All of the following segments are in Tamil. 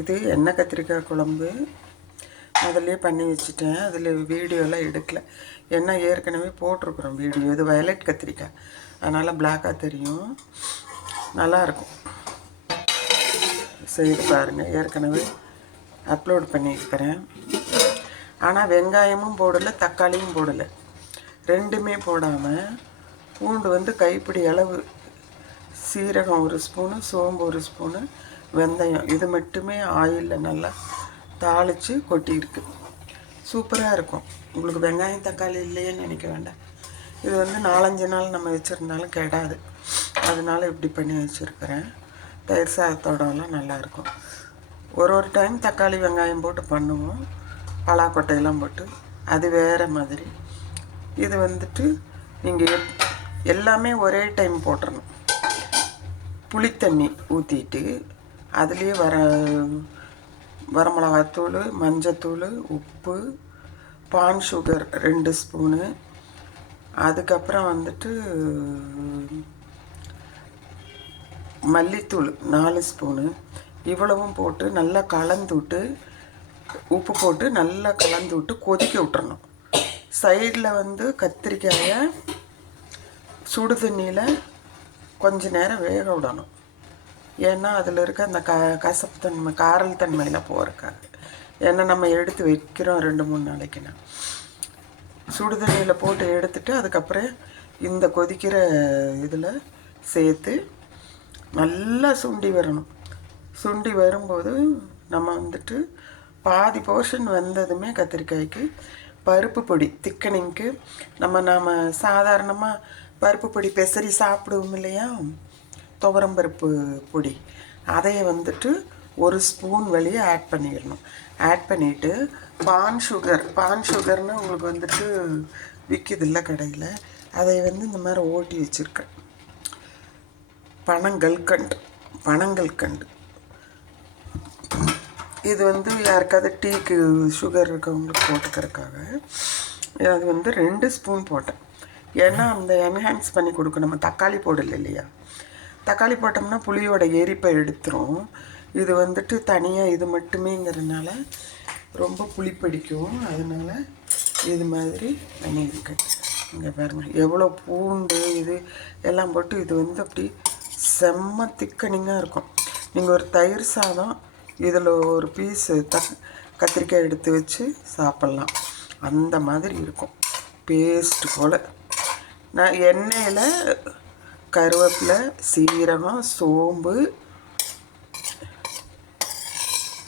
இது எண்ணெய் கத்திரிக்காய் குழம்பு. முதல்ல பண்ணி வச்சுட்டேன். அதில் வீடியோலாம் எடுக்கலை. ஏன்னா ஏற்கனவே போட்டிருக்குறோம் வீடியோ. இது வயலட் கத்திரிக்காய், அதனால் பிளாக்காக தெரியும். நல்லாயிருக்கும், செய்து பாருங்கள். ஏற்கனவே அப்லோட் பண்ணியிருக்கிறேன். ஆனால் வெங்காயமும் போடலை, தக்காளியும் போடலை, ரெண்டுமே போடாமல் பூண்டு கைப்பிடி அளவு, சீரகம் 1 ஸ்பூனு, சோம்பு 1 ஸ்பூனு, வெந்தயம் இது மட்டுமே ஆயிலில் நல்லா தாளித்து கொட்டியிருக்கு. சூப்பராக இருக்கும். உங்களுக்கு வெங்காயம் தக்காளி இல்லையேன்னு நினைக்க வேண்டாம். இது 4-5 நாள் நம்ம வச்சுருந்தாலும் கெடாது. அதனால் இப்படி பண்ணி வச்சுருக்கிறேன். தயிர் சாதத்தோடலாம் நல்லாயிருக்கும். ஒரு டைம் தக்காளி வெங்காயம் போட்டு பண்ணுவோம், பலாக்கொட்டையெல்லாம் போட்டு, அது வேறு மாதிரி. இது நீங்கள் எல்லாமே ஒரே டைம் போட்டுடணும். புளித்தண்ணி ஊற்றிட்டு அதுலேயே வரமிளகாத்தூள், மஞ்சத்தூள், உப்பு, பான் சுகர் 2 ஸ்பூனு, அதுக்கப்புறம் மல்லித்தூள் 4 ஸ்பூனு, இவ்வளவும் போட்டு நல்லா கலந்து விட்டு, உப்பு போட்டு நல்லா கலந்து விட்டு கொதிக்க விட்டுறணும். சைடில் கத்திரிக்காயை சுடு தண்ணியில் கொஞ்ச நேரம் வேக விடணும். ஏன்னா அதில் இருக்க அந்த கசப்பு தன்மை, காரல் தன்மையில் போகிறக்காது. ஏன்னா நம்ம எடுத்து வைக்கிறோம் 2-3 நாளைக்குன்னா. சுடு தண்ணியில் போட்டு எடுத்துட்டு அதுக்கப்புறம் இந்த கொதிக்கிற இதில் சேர்த்து நல்லா சுண்டி வரணும். சுண்டி வரும்போது நம்ம பாதி போர்ஷன் வந்ததுமே கத்திரிக்காய்க்கு பருப்பு பொடி திக்கனிங்க்கு நம்ம சாதாரணமாக பருப்பு பொடி பெசரி சாப்பிடுவோம் இல்லையா, துவரம்பருப்பு பொடி, அதையை 1 ஸ்பூன் வழியே ஆட் பண்ணிடணும். ஆட் பண்ணிவிட்டு பான் சுகர்னு உங்களுக்கு விற்கிதில்ல கடையில், அதை இந்த மாதிரி ஓட்டி வச்சுருக்கேன். பனங்கல்கண்டு இது யாருக்காவது டீக்கு சுகர் இருக்கவங்களுக்கு போட்டுக்கிறதுக்காக அது 2 ஸ்பூன் போட்டேன். ஏன்னா அந்த என்ஹான்ஸ் பண்ணி கொடுக்கும். நம்ம தக்காளி போடலை இல்லையா, தக்காளி போட்டோம்னா புளியோட எரிப்பை எடுத்துரும். இது தனியாக இது மட்டுமேங்கிறதுனால ரொம்ப புளிப்படிக்கும். அதனால் இது மாதிரி பண்ணியிருக்கேன். இங்கே பாருங்கள் எவ்வளோ பூண்டு இது எல்லாம் போட்டு இது அப்படி செம்ம திக்கனிங்காக இருக்கும். நீங்கள் ஒரு தயிர் சாதம் இதில் ஒரு பீஸு கத்திரிக்காய் எடுத்து வச்சு சாப்பிட்லாம். அந்த மாதிரி இருக்கும், பேஸ்ட்டு போல். நான் எண்ணெயில் கருவேப்பிலை, சீரகம், சோம்பு,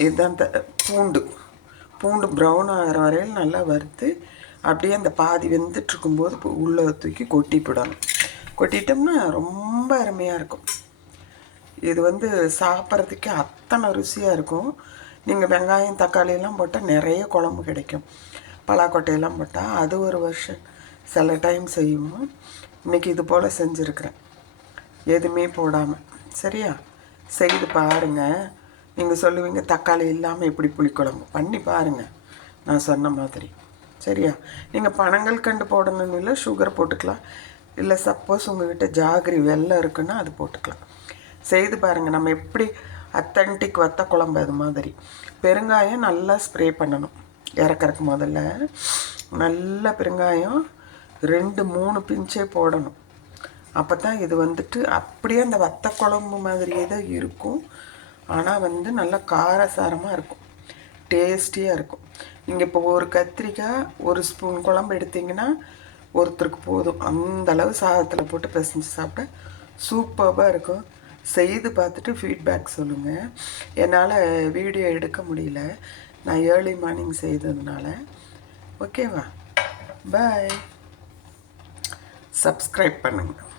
இதுதான் பூண்டு ப்ரௌன் ஆகிற வரையில் நல்லா வறுத்து அப்படியே அந்த பாதி வெந்துட்டுருக்கும்போது உள்ளே தூக்கி கொட்டிவிடணும். கொட்டிட்டோம்னா ரொம்ப அருமையாக இருக்கும். இது சாப்பிட்றதுக்கு அத்தனை ருசியாக இருக்கும். நீங்கள் வெங்காயம் தக்காளியெல்லாம் போட்டால் நிறைய குழம்பு கிடைக்கும். பலாக்கொட்டையெல்லாம் போட்டால் அது ஒரு வருஷம் சில டைம் செய்வோம். இன்றைக்கி இது போல் செஞ்சுருக்கிறேன், எதுவுமே போடாமல். சரியா, செய்து பாருங்கள். நீங்கள் சொல்லுவீங்க தக்காளி இல்லாமல் எப்படி புளிக்குழம்பு, பண்ணி பாருங்கள் நான் சொன்ன மாதிரி. சரியா, நீங்கள் பனங்கல்கண்டு போடணும்னு இல்லை, சுகர் போட்டுக்கலாம். இல்லை சப்போஸ் உங்கள்கிட்ட ஜாகரி வெல்லம் இருக்குன்னா அது போட்டுக்கலாம். செய்து பாருங்கள். நம்ம எப்படி அத்தன்டிக் வத்த குழம்பு அது மாதிரி. பெருங்காயம் நல்லா ஸ்ப்ரே பண்ணணும். இறக்கறக்கு முதல்ல நல்ல பெருங்காயம் 2-3 பிஞ்சே போடணும். அப்போ தான் இது அப்படியே அந்த வத்த குழம்பு மாதிரியே தான் இருக்கும். ஆனால் நல்லா காரசாரமாக இருக்கும், டேஸ்டியாக இருக்கும். நீங்கள் இப்போ ஒரு கத்திரிக்காய் 1 ஸ்பூன் குழம்பு எடுத்திங்கன்னா ஒருத்தருக்கு போதும். அந்தளவு சாதத்தில் போட்டு பிசைஞ்சு சாப்பிட்டா சூப்பராக இருக்கும். செய்து பார்த்துட்டு ஃபீட்பேக் சொல்லுங்கள். என்னால் வீடியோ எடுக்க முடியல, நான் ஏர்லி மார்னிங் செய்ததுனால. ஓகேவா, பாய். சப்ஸ்கிரைப் பண்ணுங்கள்.